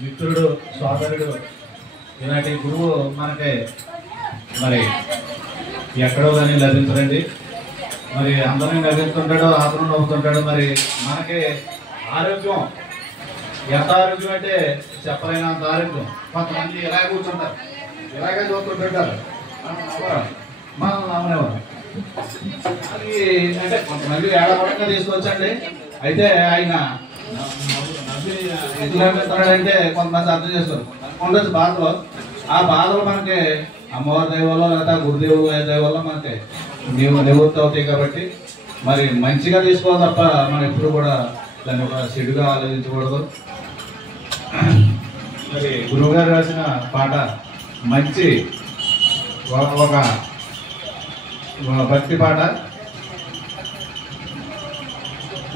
మిత్రుడు సోదరుడు ఇలాంటి గురువు మనకి మరి ఎక్కడో కానీ లభించరండి. మరి అందరినీ లభిస్తుంటాడు, ఆత్మను అవుతుంటాడు. మరి మనకి ఆరోగ్యం ఎంత ఆరోగ్యం అంటే చెప్పలేనంత ఆరోగ్యం. కొంతమంది ఇలాగే కూర్చుంటారు, ఇలాగే చూస్తుంటారు, మనం నమ్మనేవారు. అది అంటే కొంతమంది ఏడపడంగా తీసుకొచ్చండి. అయితే ఆయన ఎట్లా పెడతాడంటే కొంతమంది అర్థం చేసుకోరు. ఉండొచ్చు బాధలు. ఆ బాధలు మనకి అమ్మవారి దయ వల్ల లేదా గురుదేవుడు దయ వల్ల మనకి నివృత్తి అవుతాయి. కాబట్టి మరి మంచిగా తీసుకోవాలి తప్ప మనం ఎప్పుడు కూడా దాన్ని ఒక చెడుగా ఆలోచించకూడదు. మరి గురువు గారు రాసిన పాట మంచి ఒక భక్తి పాట.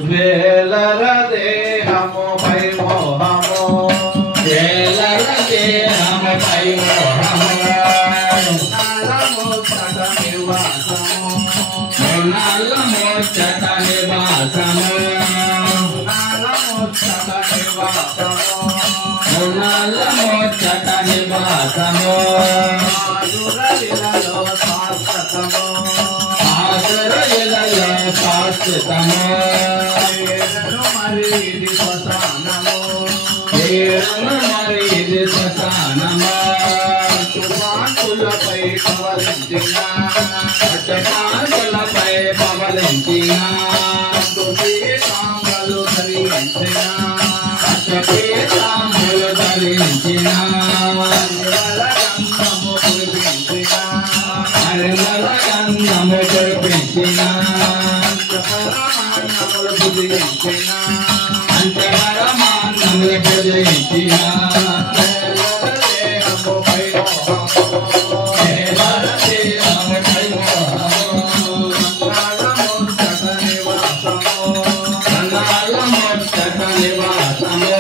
వేలర దేహముపై మోహము, వేలర దేహముపై మోహము, నలమోక్షత నివాసము, నలమోక్షత నివాసము, నలమోక్షత నివాసము, నలమోక్షత నివాసము, ఆదురలిలలో శాశ్వతము, ఆదురలిలలో శాశ్వతము, ఏదను మరి ఇది శ్మశానము, ఏదను మరి ఇది శ్మశానము, తుఫానులపై పవలించిన, తుఫానులపై పవలించిన, తుఫానులు ధరించిన, తుఫానులు ధరించిన, గంధము కురిపించిన, పరిమళ గంధము కురిపించిన, పరమాన్నములు భుజించిన, అంతరమానములు భుజించిన, దేహముపై మోహము, కేవల దేహముపై మోహము, నలమోక్షత నివాసము, నలమోక్షత నివాసము,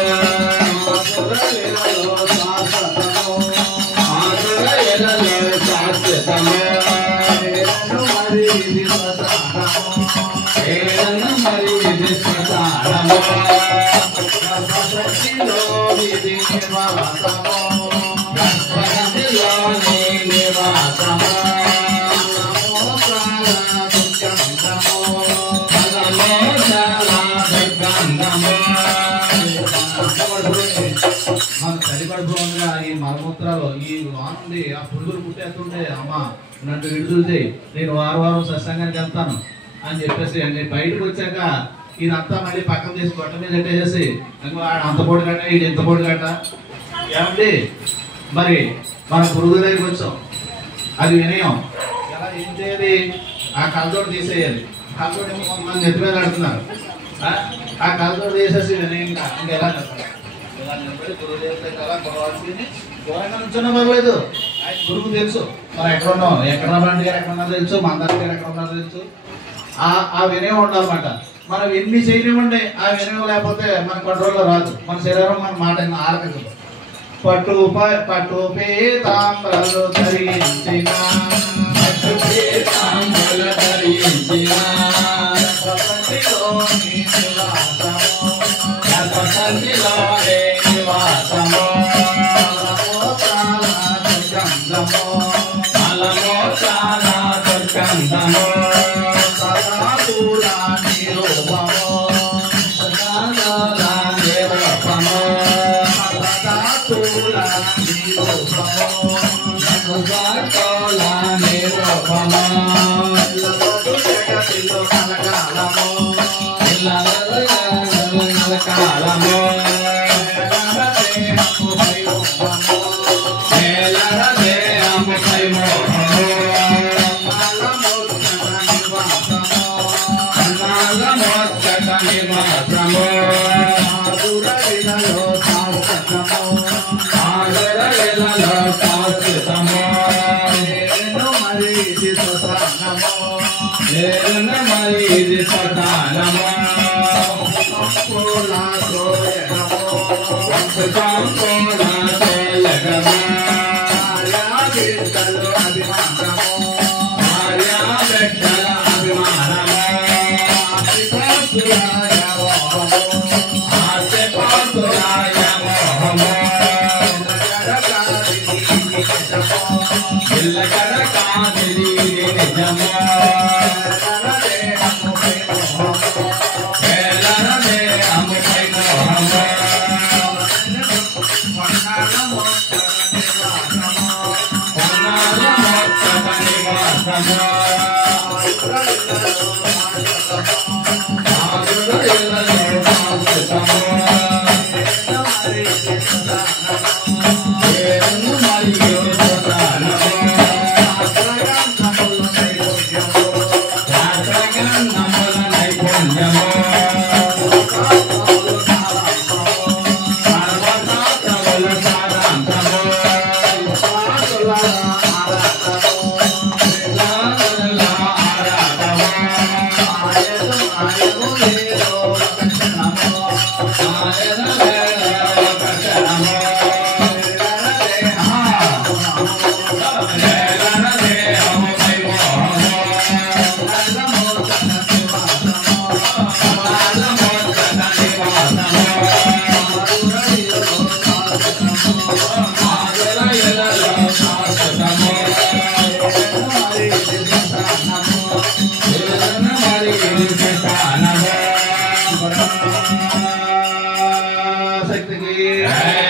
ఆదురలిలలో శాశ్వతము, ఆదురలిలలో శాశ్వతము, ఏదను మరి ఇది శ్మశానము, ఏదను మరి ఇది శ్మశానము, సర్వశక్తిలో ఇది నివాసము, స్వరతిలోని నివాసము, మన తల్లిగర్భంగా ఈ మలమూత్రాలు ఈ వానుండి ఆ పురుగులు పుట్టేస్తుంటే అమ్మ నన్ను విడుదల నేను వారం సత్సంగానికి వెళ్తాను అని చెప్పేసి నేను బయటకు వచ్చాక ఇదంతా మళ్ళీ పక్కన తీసి బట్ట మీద పెట్టేసేసి అంత పొడి గట్ట ఇది ఇంత పొడి గట్ట ఏమండి. మరి మన పురుగు దగ్గరికి వచ్చాం, అది వినయం. ఎలా ఏం చేయాలి? ఆ కలతోటి తీసేయాలి. కలతోటి ఏమో కొంతమంది నెత్తి మీద ఆడుతున్నారు. ఆ కలతోటి తీసేసి వినయంగా ఎలా చెప్పాలి? ఇలా నిలబడి గురువు దేవతకి అలా కొలవాల్సింది దూరంగా నుంచున్నా పర్లేదు. ఆయన గురువు తెలుసు మనం ఎక్కడ ఉన్నాం, ఎక్కడ రాబండి గారు ఎక్కడ ఉన్నారో తెలుసు, మందారి గారు ఎక్కడ ఉన్నారో తెలుసు. ఆ వినయం ఉండాలన్నమాట. మనం ఎన్ని చేయనివ్వండి, ఆ వినయం లేకపోతే మన కంట్రోల్లో రాదు. మన శరీరం మన మాట ఆలకించదు. పట్టు పీతాంబరాలు ధరించిన, పట్టు పీతాంబరాలు ధరించిన, ప్రపంచంలోని నివాసము, ప్రపంచంలోని నివాసము, మలమూత్రాల దుర్గంధము, మలమూత్రాల దుర్గంధము, సదాశూల నిరూపము, సదాశూల నిరూపము, సదాశూల నిరూపము, సదాశూల నిరూపము, జగతిలో కలకాలము, కాలము, దేహముపై మోహము, మేలర దేహముపై మోహము, మలమూత్ర నివాసము, నలమోక్షత నివాసము, ఆదురలిలలో శాశ్వతము, ఆదురలిలలో శాశ్వతము, ఏను మరి ఇది శ్మశానము, ఏను మరి ఇది శ్మశానము, సంపూర్ణ సోయనము, సంపూర్ణ తోయగము, భార్యాభర్తలు అభిమానము, భార్యాభర్తల అభిమానము, ఆశ్రిత నైపుణ్యము